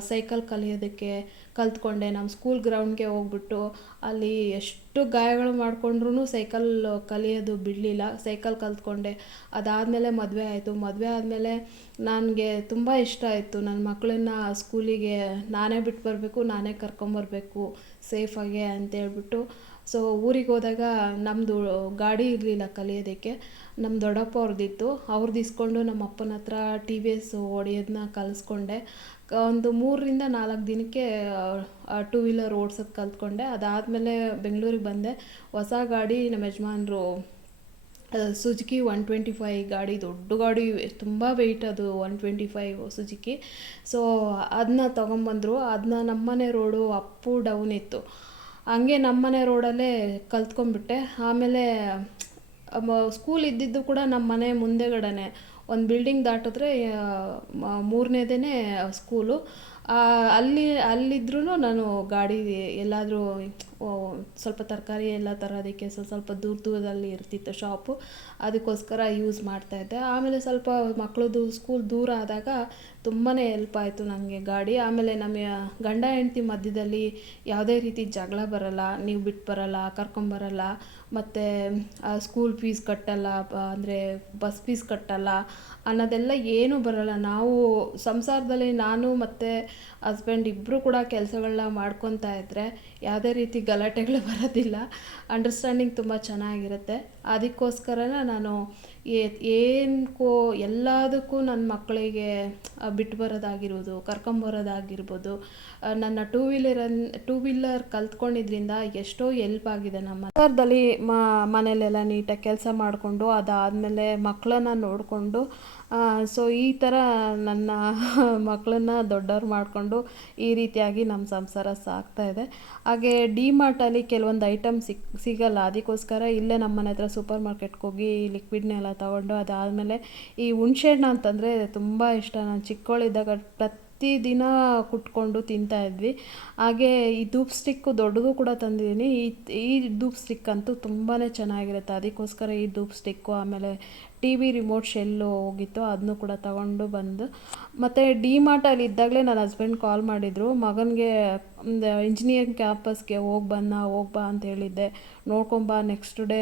ಸೈಕಲ್ ಕಲಿಯೋದಕ್ಕೆ ಕಲ್ತ್ಕೊಂಡೆ. ನಮ್ಮ ಸ್ಕೂಲ್ ಗ್ರೌಂಡ್ಗೆ ಹೋಗ್ಬಿಟ್ಟು ಅಲ್ಲಿ ಎಷ್ಟು ಗಾಯಗಳು ಮಾಡಿಕೊಂಡ್ರೂ ಸೈಕಲ್ ಕಲಿಯೋದು ಬಿಡಲಿಲ್ಲ. ಸೈಕಲ್ ಕಲ್ತ್ಕೊಂಡೆ. ಅದಾದಮೇಲೆ ಮದುವೆ ಆಯಿತು. ಮದುವೆ ಆದಮೇಲೆ ನನಗೆ ತುಂಬ ಇಷ್ಟ ಆಯಿತು. ನನ್ನ ಮಕ್ಕಳನ್ನ ಸ್ಕೂಲಿಗೆ ನಾನೇ ಬಿಟ್ಟು ಬರಬೇಕು ನಾನೇ ಕರ್ಕೊಂಬರ್ಬೇಕು ಸೇಫಾಗೆ ಅಂತೇಳ್ಬಿಟ್ಟು. ಸೊ ಊರಿಗೆ ಹೋದಾಗ ನಮ್ಮದು ಗಾಡಿ ಇರಲಿಲ್ಲ ಕಲಿಯೋದಕ್ಕೆ. ನಮ್ಮ ದೊಡ್ಡಪ್ಪ ಅವ್ರದ್ದಿತ್ತು ಅವ್ರದ್ದು ಇಸ್ಕೊಂಡು ನಮ್ಮ ಅಪ್ಪನ ಹತ್ರ ಟಿ ವಿ ಎಸ್ ಹೊಡೆಯೋದನ್ನ ಕಲಿಸ್ಕೊಂಡೆ. ಒಂದು ಮೂರರಿಂದ ನಾಲ್ಕು ದಿನಕ್ಕೆ ಟೂ ವೀಲರ್ ಓಡ್ಸೋದು ಕಲ್ತ್ಕೊಂಡೆ. ಅದಾದಮೇಲೆ ಬೆಂಗಳೂರಿಗೆ ಬಂದೆ. ಹೊಸ ಗಾಡಿ ನಮ್ಮ ಯಜಮಾನ್ರು ಸುಜುಕಿ ಒನ್ ಟ್ವೆಂಟಿ ಫೈ ಗಾಡಿ, ದೊಡ್ಡ ಗಾಡಿ, ತುಂಬ ವೆಯ್ಟ್ ಅದು one twenty five Suzuki so ಅದನ್ನ ತೊಗೊಂಬಂದರು. ಅದನ್ನ ನಮ್ಮನೆ ರೋಡು ಅಪ್ಪು ಡೌನ್ ಇತ್ತು. ಹಂಗೆ ನಮ್ಮನೆ ರೋಡಲ್ಲೇ ಕಲ್ತ್ಕೊಂಡ್ಬಿಟ್ಟೆ. ಆಮೇಲೆ ಸ್ಕೂಲ್ ಇದ್ದಿದ್ದು ಕೂಡ ನಮ್ಮ ಮನೆ ಮುಂದೆಗಡೆನೆ. ಒಂದು ಬಿಲ್ಡಿಂಗ್ ದಾಟಿದ್ರೆ ಮೂರನೇದೇನೆ ಸ್ಕೂಲು ಅಲ್ಲಿ ಅಲ್ಲಿದ್ರೂ ನಾನು ಗಾಡಿ ಎಲ್ಲಾದರೂ ಸ್ವಲ್ಪ ತರಕಾರಿ ಎಲ್ಲ ತರೋದಕ್ಕೆ ಸ್ವಲ್ಪ ಸ್ವಲ್ಪ ದೂರ ದೂರದಲ್ಲಿ ಇರ್ತಿತ್ತು ಶಾಪು ಅದಕ್ಕೋಸ್ಕರ ಯೂಸ್ ಮಾಡ್ತಾಯಿದ್ದೆ ಆಮೇಲೆ ಸ್ವಲ್ಪ ಮಕ್ಕಳದ್ದು ಸ್ಕೂಲ್ ದೂರ ಆದಾಗ ತುಂಬಾ ಹೆಲ್ಪ್ ಆಯಿತು ನನಗೆ ಗಾಡಿ. ಆಮೇಲೆ ನಮ್ಮ ಗಂಡ ಹೆಂಡ್ತಿ ಮಧ್ಯದಲ್ಲಿ ಯಾವುದೇ ರೀತಿ ಜಗಳ ಬರಲ್ಲ. ನೀವು ಬಿಟ್ಟು ಬರಲ್ಲ ಕರ್ಕೊಂಬರಲ್ಲ ಮತ್ತು ಸ್ಕೂಲ್ ಫೀಸ್ ಕಟ್ಟಲ್ಲ ಅಂದರೆ ಬಸ್ ಫೀಸ್ ಕಟ್ಟಲ್ಲ. ಅನ್ನೋದೆಲ್ಲ ಏನೂ ಬರಲ್ಲ. ನಾವು ಸಂಸಾರದಲ್ಲಿ ನಾನು ಮತ್ತು ಹಸ್ಬೆಂಡ್ ಇಬ್ಬರು ಕೂಡ ಕೆಲಸಗಳನ್ನ ಮಾಡ್ಕೊತಾ ಇದ್ದರೆ ಯಾವುದೇ ರೀತಿ ಗಲಾಟೆಗಳು ಬರೋದಿಲ್ಲ. ಅಂಡರ್ಸ್ಟ್ಯಾಂಡಿಂಗ್ ತುಂಬ ಚೆನ್ನಾಗಿರುತ್ತೆ. ಅದಕ್ಕೋಸ್ಕರನೇ ನಾನು ಏನಕ್ಕೋ ಎಲ್ಲದಕ್ಕೂ ನನ್ನ ಮಕ್ಕಳಿಗೆ ಬಿಟ್ಟು ಬರೋದಾಗಿರ್ಬೋದು ಕರ್ಕೊಂಬರೋದಾಗಿರ್ಬೋದು ನನ್ನ ಟೂ ವೀಲರನ್ ಟೂ ವೀಲರ್ ಕಲ್ತ್ಕೊಂಡಿದ್ರಿಂದ ಎಷ್ಟೋ ಎಲ್ಪ್ ಆಗಿದೆ ನಮ್ಮ ಸರ್ಕಾರದಲ್ಲಿ ಮನೇಲೆಲ್ಲ ನೀಟಾಗಿ ಕೆಲಸ ಮಾಡಿಕೊಂಡು ಅದಾದಮೇಲೆ ಮಕ್ಕಳನ್ನ ನೋಡಿಕೊಂಡು ಸೊ ಈ ಥರ ನನ್ನ ಮಕ್ಕಳನ್ನ ದೊಡ್ಡವ್ರು ಮಾಡಿಕೊಂಡು ಈ ರೀತಿಯಾಗಿ ನಮ್ಮ ಸಂಸಾರ ಸಾಗ್ತಾ ಇದೆ. ಹಾಗೆ ಡಿ ಮಾರ್ಟಲ್ಲಿ ಕೆಲವೊಂದು ಐಟಮ್ ಸಿಕ್, ಸಿಗಲ್ಲ, ಅದಕ್ಕೋಸ್ಕರ ಇಲ್ಲೇ ನಮ್ಮ ಮನೆ ಹತ್ರ ಸೂಪರ್ ಮಾರ್ಕೆಟ್ಗೆ ಹೋಗಿ ಲಿಕ್ವಿಡ್ನೆಲ್ಲ ತೊಗೊಂಡು ಅದಾದಮೇಲೆ ಈ ಹುಣ್ಸೆಹಣ್ಣು ಅಂತಂದರೆ ತುಂಬ ಇಷ್ಟ. ನಾನು ಚಿಕ್ಕವಳಿದ್ದಾಗ ಪ್ರತಿದಿನ ಕುಟ್ಕೊಂಡು ಕುಟ್ಕೊಂಡು ತಿಂತಾಯಿದ್ವಿ ಹಾಗೆ ಈ ಧೂಪ್ ಸ್ಟಿಕ್ಕು ದೊಡ್ಡದು ಕೂಡ ತಂದಿದ್ದೀನಿ. ಈ ಈ ಧೂಪ್ ಸ್ಟಿಕ್ ಅಂತೂ ತುಂಬಾ ಚೆನ್ನಾಗಿರುತ್ತೆ. ಅದಕ್ಕೋಸ್ಕರ ಈ ಧೂಪ್ ಸ್ಟಿಕ್ಕು, ಆಮೇಲೆ ಟಿ ವಿ ರಿಮೋಟ್ ಶೆಲ್ಲು ಹೋಗಿತ್ತು ಅದನ್ನು ಕೂಡ ತಗೊಂಡು ಬಂದು. ಮತ್ತು ಡಿ ಮಾರ್ಟಲ್ಲಿ ಇದ್ದಾಗಲೇ ನನ್ನ ಹಸ್ಬೆಂಡ್ ಕಾಲ್ ಮಾಡಿದರು, ಮಗನಿಗೆ ಇಂಜಿನಿಯರಿಂಗ್ ಕ್ಯಾಂಪಸ್ಗೆ ಹೋಗಿ ಬನ್ನ, ಹೋಗಿ ಬಾ ಅಂತ ಹೇಳಿದ್ದೆ. ನೋಡ್ಕೊಂಬಾ ನೆಕ್ಸ್ಟ್ ಡೇ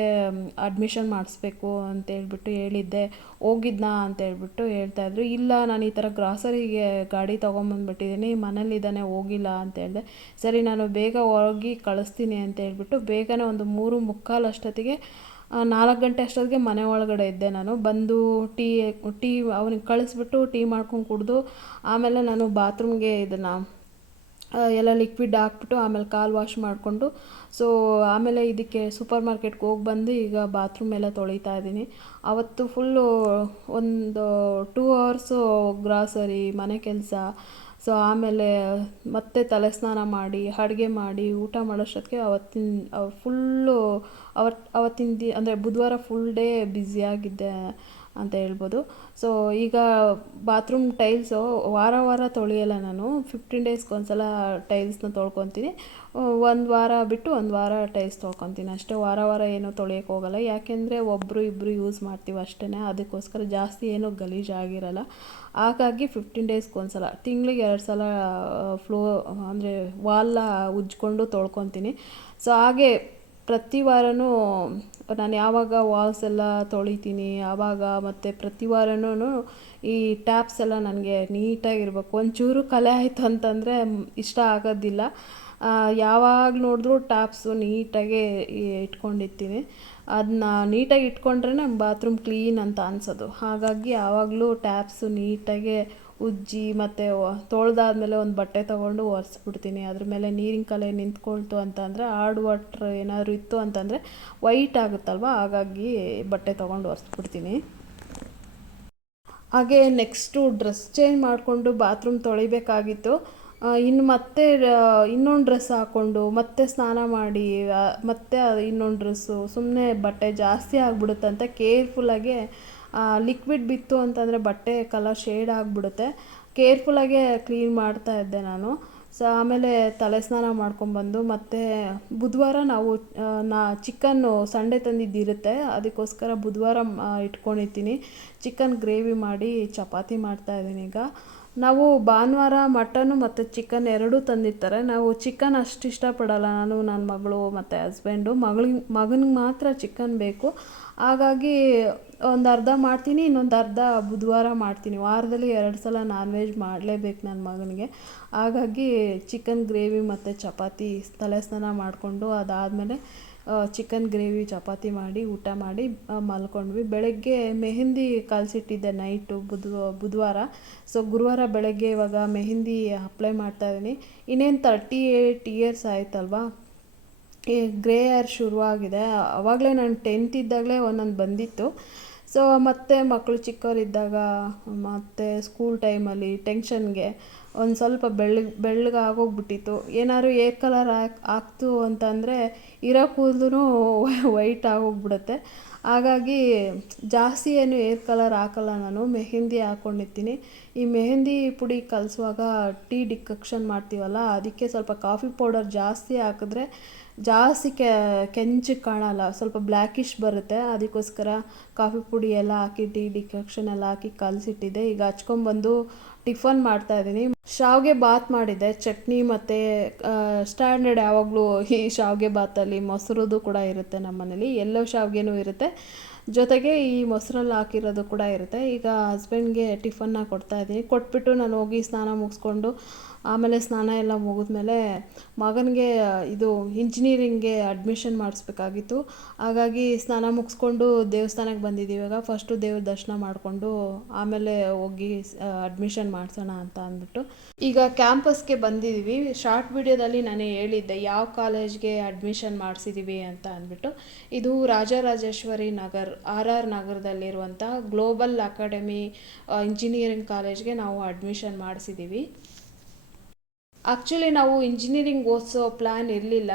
ಅಡ್ಮಿಷನ್ ಮಾಡಿಸ್ಬೇಕು ಅಂತ ಹೇಳ್ಬಿಟ್ಟು ಹೇಳಿದ್ದೆ. ಹೋಗಿದ್ನಾ ಅಂತ ಹೇಳ್ಬಿಟ್ಟು ಹೇಳ್ತಾಯಿದ್ರು ಇಲ್ಲ, ನಾನು ಈ ಥರ ಗ್ರಾಸರಿಗೆ ಗಾಡಿ ತೊಗೊಂಬಂದ್ಬಿಟ್ಟಿದ್ದೀನಿ ಮನೇಲಿದ್ದಾನೆ ಹೋಗಿಲ್ಲ ಅಂತ ಹೇಳಿದೆ. ಸರಿ, ನಾನು ಬೇಗ ಹೋಗಿ ಕಳಿಸ್ತೀನಿ ಅಂತ ಹೇಳ್ಬಿಟ್ಟು, ಬೇಗನೆ ಒಂದು ಮೂರು ಮುಕ್ಕಾಲು ಅಷ್ಟೊತ್ತಿಗೆ ನಾಲ್ಕು ಗಂಟೆ ಅಷ್ಟೊತ್ತಿಗೆ ಮನೆ ಒಳಗಡೆ ಇದ್ದೆ ನಾನು. ಬಂದು ಟೀ ಟೀ ಅವನಿಗೆ ಕಳಿಸ್ಬಿಟ್ಟು ಟೀ ಮಾಡ್ಕೊಂಡು ಕುಡಿದು ಆಮೇಲೆ ನಾನು ಬಾತ್ರೂಮ್ಗೆ ಇದನ್ನು ಎಲ್ಲ ಲಿಕ್ವಿಡ್ ಹಾಕ್ಬಿಟ್ಟು ಆಮೇಲೆ ಕಾಲು ವಾಶ್ ಮಾಡಿಕೊಂಡು ಸೊ ಆಮೇಲೆ ಇದಕ್ಕೆ ಸೂಪರ್ ಮಾರ್ಕೆಟ್ಗೆ ಹೋಗಿ ಬಂದು ಈಗ ಬಾತ್ರೂಮ್ ಎಲ್ಲ ತೊಳಿತಾ ಇದ್ದೀನಿ. ಅವತ್ತು ಫುಲ್ಲು ಒಂದು ಟೂ ಅವರ್ಸು ಗ್ರಾಸರಿ ಮನೆ ಕೆಲಸ ಸೊ ಆಮೇಲೆ ಮತ್ತೆ ತಲೆ ಸ್ನಾನ ಮಾಡಿ, ಅಡುಗೆ ಮಾಡಿ, ಊಟ ಮಾಡೋಷ್ಟೊತ್ತಿಗೆ ಅವತ್ತಿನ ಫುಲ್ಲು ಅವತ್ತು ಅವತ್ತಿನ ದಿ, ಅಂದರೆ ಬುಧವಾರ ಫುಲ್ ಡೇ ಬ್ಯುಸಿಯಾಗಿದ್ದೆ ಅಂತ ಹೇಳ್ಬೋದು. ಸೊ ಈಗ ಬಾತ್ರೂಮ್ ಟೈಲ್ಸು ವಾರ ವಾರ ತೊಳೆಯಲ್ಲ ನಾನು. ಫಿಫ್ಟೀನ್ ಡೇಸ್ಗೆ ಒಂದು ಸಲ ಟೈಲ್ಸ್ನ ತೊಳ್ಕೊತೀನಿ. ಒಂದು ವಾರ ಬಿಟ್ಟು ಒಂದು ವಾರ ಟೈಲ್ಸ್ ತೊಳ್ಕೊತೀನಿ. ಅಷ್ಟೇ ವಾರ ವಾರ ಏನೂ ತೊಳೆಯೋಕೆ ಹೋಗಲ್ಲ. ಯಾಕೆಂದರೆ ಒಬ್ಬರು ಇಬ್ಬರು ಯೂಸ್ ಮಾಡ್ತೀವಿ ಅಷ್ಟೇ ಅದಕ್ಕೋಸ್ಕರ ಜಾಸ್ತಿ ಏನೂ ಗಲೀಜಾಗಿರಲ್ಲ ಹಾಗಾಗಿ ಫಿಫ್ಟೀನ್ ಡೇಸ್ಗೆ ಒಂದು ಸಲ ತಿಂಗಳಿಗೆ ಎರಡು ಸಲ ಫ್ಲೋ ಅಂದರೆ ವಾಲ್ನ ಉಜ್ಕೊಂಡು ತೊಳ್ಕೊತೀನಿ. ಸೊ ಹಾಗೆ ಪ್ರತಿ ವಾರವೂ ನಾನು ಯಾವಾಗ ವಾಲ್ಸ್ ಎಲ್ಲ ತೊಳಿತೀನಿ, ಆವಾಗ ಮತ್ತು ಪ್ರತಿ ವಾರವೂ ಈ ಟ್ಯಾಪ್ಸ್ ಎಲ್ಲ ನನಗೆ ನೀಟಾಗಿರ್ಬೇಕು. ಒಂಚೂರು ಕಲೆ ಆಯಿತು ಅಂತಂದರೆ ಇಷ್ಟ ಆಗೋದಿಲ್ಲ. ಯಾವಾಗ ನೋಡಿದ್ರೂ ಟ್ಯಾಪ್ಸು ನೀಟಾಗೆ ಇಟ್ಕೊಂಡಿರ್ತೀನಿ. ಅದನ್ನ ನೀಟಾಗಿ ಇಟ್ಕೊಂಡ್ರೆ ಬಾತ್ರೂಮ್ ಕ್ಲೀನ್ ಅಂತ ಅನ್ಸೋದು. ಹಾಗಾಗಿ ಯಾವಾಗಲೂ ಟ್ಯಾಪ್ಸು ನೀಟಾಗೆ ಉಜ್ಜಿ ಮತ್ತು ತೊಳೆದಾದ್ಮೇಲೆ ಒಂದು ಬಟ್ಟೆ ತೊಗೊಂಡು ಒರೆಸ್ಬಿಡ್ತೀನಿ. ಅದ್ರ ಮೇಲೆ ನೀರಿನ ಕಲೆ ನಿಂತ್ಕೊಳ್ತು ಅಂತಂದರೆ, ಹಾರ್ಡ್ ವಾಟ್ರ್ ಏನಾದ್ರು ಇತ್ತು ಅಂತಂದರೆ ವೈಟ್ ಆಗುತ್ತಲ್ವ? ಹಾಗಾಗಿ ಬಟ್ಟೆ ತೊಗೊಂಡು ಒರೆಸ್ಬಿಡ್ತೀನಿ. ಹಾಗೆ ನೆಕ್ಸ್ಟು ಡ್ರೆಸ್ ಚೇಂಜ್ ಮಾಡಿಕೊಂಡು ಬಾತ್ರೂಮ್ ತೊಳಿಬೇಕಾಗಿತ್ತು. ಇನ್ನು ಮತ್ತೆ ಇನ್ನೊಂದು ಡ್ರೆಸ್ ಹಾಕ್ಕೊಂಡು ಮತ್ತೆ ಸ್ನಾನ ಮಾಡಿ ಮತ್ತೆ ಇನ್ನೊಂದು ಡ್ರೆಸ್ಸು ಸುಮ್ಮನೆ ಬಟ್ಟೆ ಜಾಸ್ತಿ ಆಗಿಬಿಡುತ್ತಂತ ಕೇರ್ಫುಲ್ಲಾಗೆ ಲಿಕ್ವಿಡ್ ಬಿತ್ತು ಅಂತಂದರೆ ಬಟ್ಟೆ ಕಲರ್ ಶೇಡ್ ಆಗಿಬಿಡುತ್ತೆ. ಕೇರ್ಫುಲ್ಲಾಗೆ ಕ್ಲೀನ್ ಮಾಡ್ತಾ ಇದ್ದೆ ನಾನು. ಸೊ ಆಮೇಲೆ ತಲೆ ಸ್ನಾನ ಮಾಡ್ಕೊಂಬಂದು ಮತ್ತು ಬುಧವಾರ ನಾವು ನಾ ಚಿಕನ್ನು ಸಂಡೆ ತಂದಿದ್ದಿರುತ್ತೆ. ಅದಕ್ಕೋಸ್ಕರ ಬುಧವಾರ ಇಟ್ಕೊಂಡಿರ್ತೀನಿ. ಚಿಕನ್ ಗ್ರೇವಿ ಮಾಡಿ ಚಪಾತಿ ಮಾಡ್ತಾ ಇದ್ದೀನಿ ಈಗ. ನಾವು ಭಾನುವಾರ ಮಟನ್ನು ಮತ್ತು ಚಿಕನ್ ಎರಡೂ ತಂದಿರ್ತಾರೆ. ನಾವು ಚಿಕನ್ ಅಷ್ಟು ಇಷ್ಟಪಡಲ್ಲ. ನಾನು ನನ್ನ ಮಗಳು ಮತ್ತು ಹಸ್ಬೆಂಡು ಮಗಳಿಗೆ, ಮಗನಿಗೆ ಮಾತ್ರ ಚಿಕನ್ ಬೇಕು. ಹಾಗಾಗಿ ಒಂದು ಅರ್ಧ ಮಾಡ್ತೀನಿ, ಇನ್ನೊಂದು ಅರ್ಧ ಬುಧವಾರ ಮಾಡ್ತೀನಿ. ವಾರದಲ್ಲಿ ಎರಡು ಸಲ ನಾನ್ ವೆಜ್ ಮಾಡಲೇಬೇಕು ನನ್ನ ಮಗನಿಗೆ. ಹಾಗಾಗಿ ಚಿಕನ್ ಗ್ರೇವಿ ಮತ್ತು ಚಪಾತಿ ತಲೆ ಸ್ನಾನ ಮಾಡಿಕೊಂಡು ಅದಾದಮೇಲೆ ಚಿಕನ್ ಗ್ರೇವಿ ಚಪಾತಿ ಮಾಡಿ, ಊಟ ಮಾಡಿ ಮಲ್ಕೊಂಡ್ವಿ. ಬೆಳಗ್ಗೆ ಮೆಹಂದಿ ಕಲಸಿಟ್ಟಿದ್ದೆ ನೈಟು ಬುಧ, ಬುಧವಾರ. ಸೊ ಗುರುವಾರ ಬೆಳಗ್ಗೆ ಇವಾಗ ಮೆಹಂದಿ ಅಪ್ಲೈ ಮಾಡ್ತಾಯಿದ್ದೀನಿ ಇನ್ನೇನು ತರ್ಟಿ ಏಯ್ಟ್ ಇಯರ್ಸ್ ಆಯ್ತಲ್ವಾ? ಗ್ರೇ ಹೇರ್ ಶುರುವಾಗಿದೆ. ಆವಾಗಲೇ ನಾನು ಟೆಂತ್ ಇದ್ದಾಗಲೇ ಒಂದೊಂದು ಬಂದಿತ್ತು. ಸೊ ಮತ್ತೆ ಮಕ್ಕಳು ಚಿಕ್ಕವರಿದ್ದಾಗ, ಮತ್ತು ಸ್ಕೂಲ್ ಟೈಮಲ್ಲಿ ಟೆನ್ಷನ್ಗೆ ಒಂದು ಸ್ವಲ್ಪ ಬೆಳ್ಳಗೆ ಬೆಳ್ಳಗೆ ಆಗೋಗ್ಬಿಟ್ಟಿತ್ತು ಏನಾದ್ರು ಏರ್ ಕಲರ್ ಹಾಕ್ ಹಾಕ್ತು ಅಂತಂದರೆ ಇರೋ ಕೂದಲು ವೈಟ್ ಆಗೋಗ್ಬಿಡುತ್ತೆ. ಹಾಗಾಗಿ ಜಾಸ್ತಿ ಏನು ಏರ್ ಕಲರ್ ಹಾಕಲ್ಲ ನಾನು, ಮೆಹೆಂದಿ ಹಾಕ್ಕೊಂಡಿರ್ತೀನಿ ಈ ಮೆಹೆಂದಿ ಪುಡಿ ಕಲಿಸುವಾಗ ಟೀ ಡಿಕಕ್ಷನ್ ಮಾಡ್ತೀವಲ್ಲ, ಅದಕ್ಕೆ ಸ್ವಲ್ಪ ಕಾಫಿ ಪೌಡರ್ ಜಾಸ್ತಿ ಹಾಕಿದ್ರೆ ಜಾಸ್ತಿ ಕೆ, ಕೆಂಚು ಕಾಣಲ್ಲ, ಸ್ವಲ್ಪ ಬ್ಲ್ಯಾಕಿಶ್ ಬರುತ್ತೆ. ಅದಕ್ಕೋಸ್ಕರ ಕಾಫಿ ಪುಡಿ ಎಲ್ಲ ಹಾಕಿ, ಟೀ ಡಿಕಕ್ಷನ್ ಎಲ್ಲ ಹಾಕಿ ಕಲಸಿಟ್ಟಿದ್ದೆ. ಈಗ ಹಚ್ಕೊಂಬಂದು ಟಿಫನ್ ಮಾಡ್ತಾ ಇದ್ದೀನಿ. ಶಾವಿಗೆ ಬಾತ್ ಮಾಡಿದ್ದೆ, ಚಟ್ನಿ ಮತ್ತು ಸ್ಟ್ಯಾಂಡರ್ಡ್ ಯಾವಾಗಲೂ ಈ ಶಾವಿಗೆ ಬಾತಲ್ಲಿ ಮೊಸರುದು ಕೂಡ ಇರುತ್ತೆ ನಮ್ಮ ಮನೇಲಿ. ಎಲ್ಲೋ ಶಾವಿಗೆನೂ ಇರುತ್ತೆ. ಜೊತೆಗೆ ಈ ಮೊಸರಲ್ಲಿ ಹಾಕಿರೋದು ಕೂಡ ಇರುತ್ತೆ. ಈಗ ಹಸ್ಬೆಂಡ್ಗೆ ಟಿಫನ್ನ ಕೊಡ್ತಾ ಇದ್ದೀನಿ. ಕೊಟ್ಬಿಟ್ಟು ನಾನು ಹೋಗಿ ಸ್ನಾನ ಮುಗಿಸ್ಕೊಂಡು ಆಮೇಲೆ ಸ್ನಾನ ಎಲ್ಲ ಮುಗಿದ್ಮೇಲೆ ಮಗನಿಗೆ, ಇದು ಇಂಜಿನಿಯರಿಂಗ್ಗೆ ಅಡ್ಮಿಷನ್ ಮಾಡಿಸ್ಬೇಕಾಗಿತ್ತು. ಹಾಗಾಗಿ ಸ್ನಾನ ಮುಗಿಸ್ಕೊಂಡು ದೇವಸ್ಥಾನಕ್ಕೆ ಬಂದಿದ್ದೀವಿ. ಇವಾಗ ಫಸ್ಟು ದೇವ್ರ ದರ್ಶನ ಮಾಡಿಕೊಂಡು ಆಮೇಲೆ ಹೋಗಿ ಅಡ್ಮಿಷನ್ ಮಾಡಿಸೋಣ ಅಂತ ಅಂದ್ಬಿಟ್ಟು. ಈಗ ಕ್ಯಾಂಪಸ್ಗೆ ಬಂದಿದ್ದೀವಿ. ಶಾರ್ಟ್ ವಿಡಿಯೋದಲ್ಲಿ ನಾನು ಹೇಳಿದ್ದೆ, ಯಾವ ಕಾಲೇಜ್ಗೆ ಅಡ್ಮಿಷನ್ ಮಾಡಿಸಿದ್ದೀವಿ ಅಂತ ಅಂದ್ಬಿಟ್ಟು. ಇದು ರಾಜರಾಜೇಶ್ವರಿ ನಗರ್, ಆರ್ ಆರ್ ನಗರದಲ್ಲಿರುವಂಥ ಗ್ಲೋಬಲ್ ಅಕಾಡೆಮಿ ಇಂಜಿನಿಯರಿಂಗ್ ಕಾಲೇಜ್ಗೆ ನಾವು ಅಡ್ಮಿಷನ್ ಮಾಡಿಸಿದ್ದೀವಿ. ಆ್ಯಕ್ಚುಲಿ ನಾವು ಇಂಜಿನಿಯರಿಂಗ್ ಓದಿಸೋ ಪ್ಲ್ಯಾನ್ ಇರಲಿಲ್ಲ.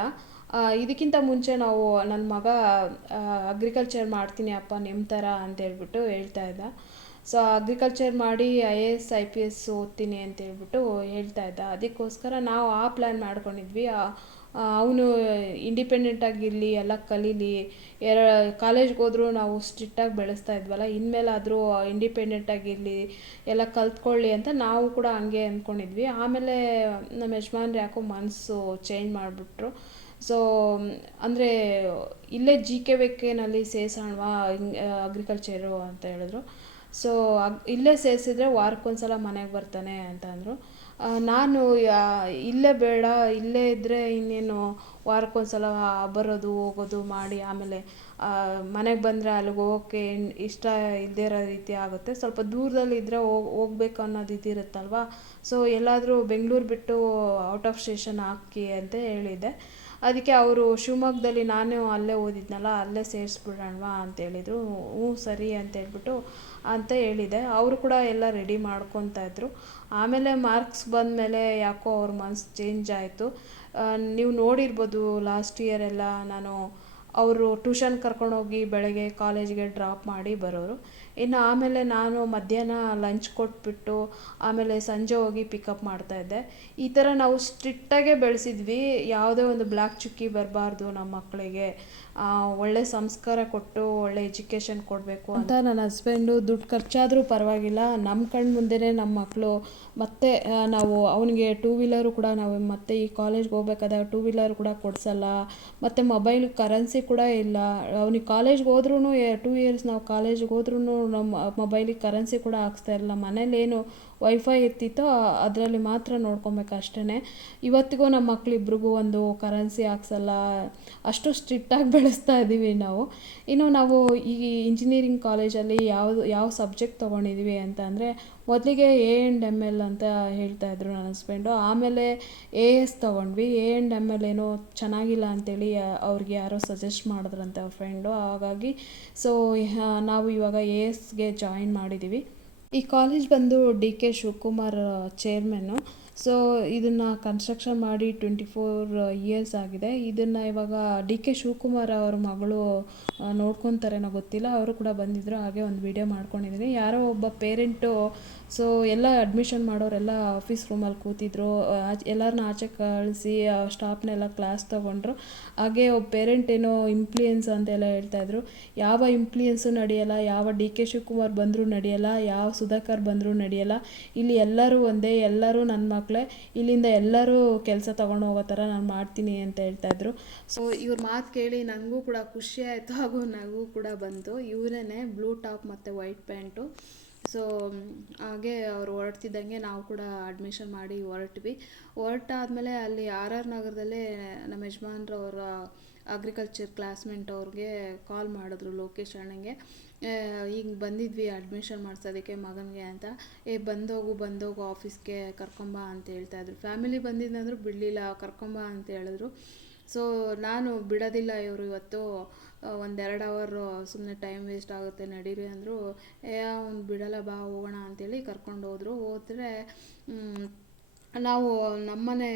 ಇದಕ್ಕಿಂತ ಮುಂಚೆ ನಾವು ನನ್ನ ಮಗ ಅಗ್ರಿಕಲ್ಚರ್ ಮಾಡ್ತೀನಿ ಅಪ್ಪ ನಿಮ್ಮ ಥರ ಅಂತ ಹೇಳ್ಬಿಟ್ಟು ಹೇಳ್ತಾ ಇದ್ದ. ಸೊ ಅಗ್ರಿಕಲ್ಚರ್ ಮಾಡಿ I A S I P S ಓದ್ತೀನಿ ಅಂತ ಹೇಳ್ಬಿಟ್ಟು ಹೇಳ್ತಾ ಇದ್ದ. ಅದಕ್ಕೋಸ್ಕರ ನಾವು ಆ ಪ್ಲ್ಯಾನ್ ಮಾಡ್ಕೊಂಡಿದ್ವಿ. ಅವನು ಇಂಡಿಪೆಂಡೆಂಟ್ ಆಗಿರಲಿ, ಎಲ್ಲ ಕಲೀಲಿ ಎರ ಕಾಲೇಜ್ಗೆ ಹೋದ್ರೂ ನಾವು ಸ್ಟ್ರಿಕ್ಟಾಗಿ ಬೆಳೆಸ್ತಾ ಇದ್ವಲ್ಲ, ಇನ್ಮೇಲಾದರೂ ಇಂಡಿಪೆಂಡೆಂಟಾಗಿರಲಿ ಎಲ್ಲ ಕಲ್ತ್ಕೊಳ್ಳಿ ಅಂತ ನಾವು ಕೂಡ ಹಂಗೆ ಅಂದ್ಕೊಂಡಿದ್ವಿ ಆಮೇಲೆ ನಮ್ಮ ಯಜಮಾನ್ರು ಯಾಕೋ ಮನಸ್ಸು ಚೇಂಜ್ ಮಾಡಿಬಿಟ್ರು. ಸೊ ಅಂದರೆ ಇಲ್ಲೇ ಜಿ ಕೆ ವೆಕ್ಕೇನಲ್ಲಿ ಸೇರ್ಸೋಣವಾ ಅಗ್ರಿಕಲ್ಚರು ಅಂತ ಹೇಳಿದ್ರು. ಸೊ ಇಲ್ಲೇ ಸೇರಿಸಿದ್ರೆ ವಾರಕ್ಕೊಂದ್ಸಲ ಮನೆಗೆ ಬರ್ತಾನೆ ಅಂತ ಅಂದರು. ನಾನು ಇಲ್ಲೇ ಬೇಡ, ಇಲ್ಲೇ ಇದ್ದರೆ ಇನ್ನೇನು ವಾರಕ್ಕೊಂದ್ಸಲ ಬರೋದು, ಹೋಗೋದು ಮಾಡಿ ಆಮೇಲೆ ಮನೆಗೆ ಬಂದರೆ ಅಲ್ಲಿಗೆ ಹೋಗೋಕ್ಕೆ ಇಷ್ಟ ಇಲ್ಲದೇ ಇರೋ ರೀತಿ ಆಗುತ್ತೆ. ಸ್ವಲ್ಪ ದೂರದಲ್ಲಿ ಇದ್ದರೆ ಹೋಗ್ ಹೋಗ್ಬೇಕು ಅನ್ನೋದು ಇದಿರುತ್ತಲ್ವಾ ಸೊ ಎಲ್ಲಾದರೂ ಬೆಂಗಳೂರು ಬಿಟ್ಟು ಔಟ್ ಆಫ್ ಸ್ಟೇಷನ್ ಹಾಕಿ ಅಂತ ಹೇಳಿದ್ದೆ. ಅದಕ್ಕೆ ಅವರು ಶಿವಮೊಗ್ಗದಲ್ಲಿ ನಾನು ಅಲ್ಲೇ ಓದಿದ್ನಲ್ಲ, ಅಲ್ಲೇ ಸೇರಿಸ್ಬಿಡೋಣವಾ ಅಂತ ಹೇಳಿದರು. ಹ್ಞೂ ಸರಿ ಅಂತ ಹೇಳ್ಬಿಟ್ಟು ಅಂತ ಹೇಳಿದೆ. ಅವರು ಕೂಡ ಎಲ್ಲ ರೆಡಿ ಮಾಡ್ಕೊತಾ ಇದ್ದರು ಆಮೇಲೆ ಮಾರ್ಕ್ಸ್ ಬಂದಮೇಲೆ ಯಾಕೋ ಅವ್ರ ಮನ್ಸು ಚೇಂಜ್ ಆಯಿತು. ನೀವು ನೋಡಿರ್ಬೋದು ಲಾಸ್ಟ್ ಇಯರ್ ಎಲ್ಲ ನಾನು ಅವರು ಟ್ಯೂಷನ್ ಕರ್ಕೊಂಡೋಗಿ ಬೆಳಗ್ಗೆ ಕಾಲೇಜ್ಗೆ ಡ್ರಾಪ್ ಮಾಡಿ ಬರೋರು. ಇನ್ನು ಆಮೇಲೆ ನಾನು ಮಧ್ಯಾಹ್ನ ಲಂಚ್ ಕೊಟ್ಬಿಟ್ಟು ಆಮೇಲೆ ಸಂಜೆ ಹೋಗಿ ಪಿಕಪ್ ಮಾಡ್ತಾಯಿದ್ದೆ ಈ ಥರ ನಾವು ಸ್ಟ್ರಿಕ್ಟಾಗೇ ಬೆಳೆಸಿದ್ವಿ. ಯಾವುದೇ ಒಂದು ಬ್ಲ್ಯಾಕ್ ಚುಕ್ಕಿ ಬರಬಾರ್ದು ನಮ್ಮ ಮಕ್ಕಳಿಗೆ. ಒಳ್ಳೆ ಸಂಸ್ಕಾರ ಕೊಟ್ಟು ಒಳ್ಳೆ ಎಜುಕೇಷನ್ ಕೊಡಬೇಕು ಅಂತ. ನನ್ನ ಹಸ್ಬೆಂಡು ದುಡ್ಡು ಖರ್ಚಾದರೂ ಪರವಾಗಿಲ್ಲ. ನಮ್ಮ ಕಣ್ಣು ಮುಂದೆನೇ ನಮ್ಮ ಮಕ್ಕಳು ಮತ್ತೆ ನಾವು ಅವನಿಗೆ ಟೂ ವೀಲರು ಕೂಡ ನಾವು ಮತ್ತೆ ಈ ಕಾಲೇಜ್ಗೆ ಹೋಗ್ಬೇಕಾದಾಗ ಟೂ ವೀಲರ್ ಕೂಡ ಕೊಡಿಸಲ್ಲ. ಮತ್ತು ಮೊಬೈಲ್ ಕರೆನ್ಸಿ ಕೂಡ ಇಲ್ಲ. ಅವ್ನಿಗೆ ಕಾಲೇಜ್ಗೆ ಹೋದ್ರೂ ಟೂ ಇಯರ್ಸ್ ನಾವು ಕಾಲೇಜ್ಗೆ ಹೋದ್ರೂ ನಮ್ಮ ಮೊಬೈಲಿಗೆ ಕರೆನ್ಸಿ ಕೂಡ ಹಾಕ್ಸ್ತಾ ಇರಲಿಲ್ಲ ಮನೇಲೇನು ವೈಫೈ ಇತ್ತಿತ್ತೋ ಅದರಲ್ಲಿ ಮಾತ್ರ ನೋಡ್ಕೊಬೇಕು ಅಷ್ಟೇ ಇವತ್ತಿಗೂ ನಮ್ಮ ಮಕ್ಕಳಿಬ್ರಿಗೂ ಒಂದು ಕರೆನ್ಸಿ ಹಾಕ್ಸಲ್ಲ, ಅಷ್ಟು ಸ್ಟ್ರಿಕ್ಟಾಗಿ ಬೆಳೆಸ್ತಾ ಇದ್ದೀವಿ ನಾವು. ಇನ್ನು ನಾವು ಈ ಇಂಜಿನಿಯರಿಂಗ್ ಕಾಲೇಜಲ್ಲಿ ಯಾವುದು, ಯಾವ ಸಬ್ಜೆಕ್ಟ್ ತೊಗೊಂಡಿದ್ದೀವಿ ಅಂತ ಅಂದರೆ ಮೊದಲಿಗೆ ಎ ಆ್ಯಂಡ್ ಎಂ ಎಲ್ ಅಂತ ಹೇಳ್ತಾ ಇದ್ರು ನನ್ನ ಹಸ್ಬೆಂಡು ಆಮೇಲೆ ಎ ಎಸ್ ತೊಗೊಂಡ್ವಿ. ಎ ಆ್ಯಂಡ್ ಎಂ ಎಲ್ ಏನೋ ಚೆನ್ನಾಗಿಲ್ಲ ಅಂತೇಳಿ ಅವ್ರಿಗೆ ಯಾರೋ ಸಜೆಸ್ಟ್ ಮಾಡಿದ್ರಂತೆ ಅವ್ರ ಫ್ರೆಂಡು ಹಾಗಾಗಿ ಸೊ ನಾವು ಇವಾಗ ಎ ಎಸ್ಗೆ ಜಾಯಿನ್ ಮಾಡಿದ್ದೀವಿ ಈ ಕಾಲೇಜ್ ಬಂದು D K Shivakumar chairman so ಇದನ್ನು ಕನ್ಸ್ಟ್ರಕ್ಷನ್ ಮಾಡಿ ಟ್ವೆಂಟಿ ಫೋರ್ ಇಯರ್ಸ್ ಆಗಿದೆ. ಇದನ್ನು ಇವಾಗ ಡಿ ಕೆ ಶಿವಕುಮಾರ್ ಅವ್ರ ಮಗಳು ನೋಡ್ಕೊತಾರೇನೋ ಗೊತ್ತಿಲ್ಲ. ಅವರು ಕೂಡ ಬಂದಿದ್ದರು ಹಾಗೆ ಒಂದು ವಿಡಿಯೋ ಮಾಡ್ಕೊಂಡಿದ್ದೀನಿ ಯಾರೋ ಒಬ್ಬ ಪೇರೆಂಟು ಸೊ ಎಲ್ಲ ಅಡ್ಮಿಷನ್ ಮಾಡೋರೆಲ್ಲ ಆಫೀಸ್ ರೂಮಲ್ಲಿ ಕೂತಿದ್ರು. ಆಚೆ ಎಲ್ಲರನ್ನ ಆಚೆ ಕಳಿಸಿ ಸ್ಟಾಫ್ನೆಲ್ಲ ಕ್ಲಾಸ್ ತೊಗೊಂಡ್ರು. ಹಾಗೆ ಒಬ್ಬ ಪೇರೆಂಟ್ ಏನೋ ಇಂಪ್ಲೂಯೆನ್ಸ್ ಅಂತೆಲ್ಲ ಹೇಳ್ತಾಯಿದ್ರು ಯಾವ ಇಂಪ್ಲೂಯೆನ್ಸು ನಡೆಯಲ್ಲ, ಯಾವ ಡಿ ಕೆ ಶಿವಕುಮಾರ್ ಬಂದರೂ ನಡೆಯಲ್ಲ, ಯಾವ ಸುಧಾಕರ್ ಬಂದರೂ ನಡೆಯಲ್ಲ, ಇಲ್ಲಿ ಎಲ್ಲರೂ ಒಂದೇ, ಎಲ್ಲರೂ ನನ್ನ ಮಕ್ಕಳೇ ಇಲ್ಲಿಂದ ಎಲ್ಲರೂ ಕೆಲಸ ತೊಗೊಂಡು ಹೋಗೋ ಥರ ನಾನು ಮಾಡ್ತೀನಿ ಅಂತ ಹೇಳ್ತಾಯಿದ್ರು ಸೊ ಇವ್ರ ಮಾತು ಕೇಳಿ ನನಗೂ ಕೂಡ ಖುಷಿ ಆಯಿತು, ಹಾಗೂ ನನಗೂ ಕೂಡ ಬಂತು. ಇವರೇ ಬ್ಲೂ ಟಾಪ್ ಮತ್ತು ವೈಟ್ ಪ್ಯಾಂಟು ಸೊ ಹಾಗೆ ಅವ್ರು ಹೊರಡ್ತಿದ್ದಂಗೆ ನಾವು ಕೂಡ ಅಡ್ಮಿಷನ್ ಮಾಡಿ ಹೊರಟ್ವಿ. ಹೊರಟಾದ್ಮೇಲೆ ಅಲ್ಲಿ ಆರ್ ಆರ್ ನಗರದಲ್ಲೇ ನಮ್ಮ ಯಜಮಾನ್ರವರ ಅಗ್ರಿಕಲ್ಚರ್ ಕ್ಲಾಸ್ಮೆಂಟ್ ಅವ್ರಿಗೆ ಕಾಲ್ ಮಾಡಿದ್ರು ಲೋಕೇಶ್ ಅಣ್ಣಂಗೆ. ಈಗ ಬಂದಿದ್ವಿ ಅಡ್ಮಿಷನ್ ಮಾಡಿಸೋದಕ್ಕೆ ಮಗನಿಗೆ ಅಂತ. ಏ, ಬಂದೋಗು ಬಂದೋಗು ಆಫೀಸ್ಗೆ ಕರ್ಕೊಂಬ ಅಂತ ಹೇಳ್ತಾಯಿದ್ರು ಫ್ಯಾಮಿಲಿ ಬಂದಿದ್ದಂದ್ರು ಬಿಡಲಿಲ್ಲ, ಕರ್ಕೊಂಬ ಅಂತ ಹೇಳಿದ್ರು. ಸೊ ನಾನು ಬಿಡೋದಿಲ್ಲ ಇವರು ಇವತ್ತು. ಒಂದೆರಡು ಅವರು ಸುಮ್ಮನೆ ಟೈಮ್ ವೇಸ್ಟ್ ಆಗುತ್ತೆ ನಡೀರಿ ಅಂದರು, ಏ, ಅವ್ನು ಬಿಡಲ್ಲ ಬಾ, ಹೋಗೋಣ ಅಂತೇಳಿ ಕರ್ಕೊಂಡು ಹೋದರು. ಹೋದ್ರೆ ನಾವು ನಮ್ಮನೆ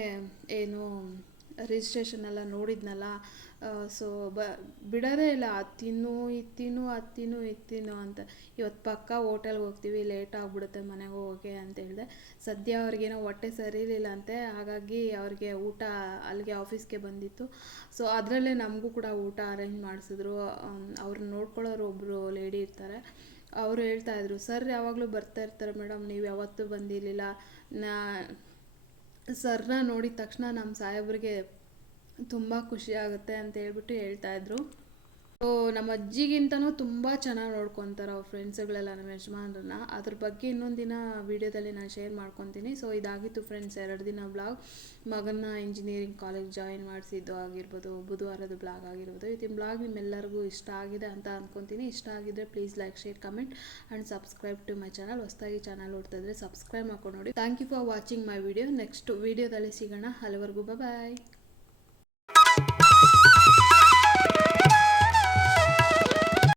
ಏನು ರಿಜಿಸ್ಟ್ರೇಷನ್ ಎಲ್ಲ ನೋಡಿದ್ನಲ್ಲ ಸೊ ಬ, ಬಿಡೋದೇ ಇಲ್ಲ ಅದು ತಿನ್ನು ಇದು ತಿನ್ನು ಅಂತ. ಇವತ್ತು ಪಕ್ಕ ಹೋಟೆಲ್ಗೆ ಹೋಗ್ತೀವಿ ಲೇಟ್ ಆಗಿಬಿಡುತ್ತೆ ಮನೆಗೆ ಹೋಗೋಕೆ ಅಂತ ಹೇಳಿದೆ. ಸದ್ಯ ಅವ್ರಿಗೇನೋ ಹೊಟ್ಟೆ ಸರಿ ಇರಲಿಲ್ಲ ಅಂತೆ, ಹಾಗಾಗಿ ಅವ್ರಿಗೆ ಊಟ ಅಲ್ಲಿಗೆ ಆಫೀಸ್ಗೆ ಬಂದಿತ್ತು. ಸೊ ಅದರಲ್ಲೇ ನಮಗೂ ಕೂಡ ಊಟ ಅರೇಂಜ್ ಮಾಡಿಸಿದ್ರು. ಅವ್ರನ್ನ ನೋಡ್ಕೊಳ್ಳೋರು ಒಬ್ಬರು ಲೇಡಿ ಇರ್ತಾರೆ. ಅವರು ಹೇಳ್ತಾ ಇದ್ರು, ಸರ್ ಯಾವಾಗಲೂ ಬರ್ತಾ ಇರ್ತಾರೆ ಮೇಡಮ್, ನೀವು ಯಾವತ್ತೂ ಬಂದಿರಲಿಲ್ಲ. ನಾ ಸರ್ನ ನೋಡಿದ ತಕ್ಷಣ ನಮ್ಮ ಸಾಹೇಬ್ರಿಗೆ ತುಂಬ ಖುಷಿ ಆಗುತ್ತೆ ಅಂತ ಹೇಳ್ಬಿಟ್ಟು ಹೇಳ್ತಾ ಇದ್ರು. ಸೊ ನಮ್ಮ ಅಜ್ಜಿಗಿಂತನೂ ತುಂಬ ಚೆನ್ನಾಗಿ ನೋಡ್ಕೊತಾರೆ ಅವ್ರ ಫ್ರೆಂಡ್ಸ್ಗಳೆಲ್ಲ ನಮ್ಮ ಯಜಮಾನ್ರನ್ನ. ಅದ್ರ ಬಗ್ಗೆ ಇನ್ನೊಂದು ದಿನ ವೀಡಿಯೋದಲ್ಲಿ ನಾನು ಶೇರ್ ಮಾಡ್ಕೊತೀನಿ. ಸೊ ಇದಾಗಿತ್ತು ಫ್ರೆಂಡ್ಸ್ ಎರಡು ದಿನ ಬ್ಲಾಗ್ ಮಗನ ಇಂಜಿನಿಯರಿಂಗ್ ಕಾಲೇಜ್ ಜಾಯಿನ್ ಮಾಡಿಸಿದ್ದು ಆಗಿರ್ಬೋದು, ಬುಧವಾರದ ಬ್ಲಾಗ್ ಆಗಿರ್ಬೋದು. ಇವತ್ತಿನ ಬ್ಲಾಗ್ ನಿಮ್ಮೆಲ್ಲರಿಗೂ ಇಷ್ಟ ಆಗಿದೆ ಅಂತ ಅಂದ್ಕೊತೀನಿ ಇಷ್ಟ ಆಗಿದ್ರೆ please like share comment and subscribe to my channel ಹೊಸದಾಗಿ ಚಾನಲ್ ನೋಡ್ತಾ ಇದ್ರೆ ಸಬ್ಸ್ಕ್ರೈಬ್ ಮಾಡ್ಕೊಂಡು ನೋಡಿ. Thank you for watching my video next ವಿಡಿಯೋದಲ್ಲಿ ಸಿಗೋಣ. ಅಲ್ಲಿವರೆಗೂ ಬಾಯ್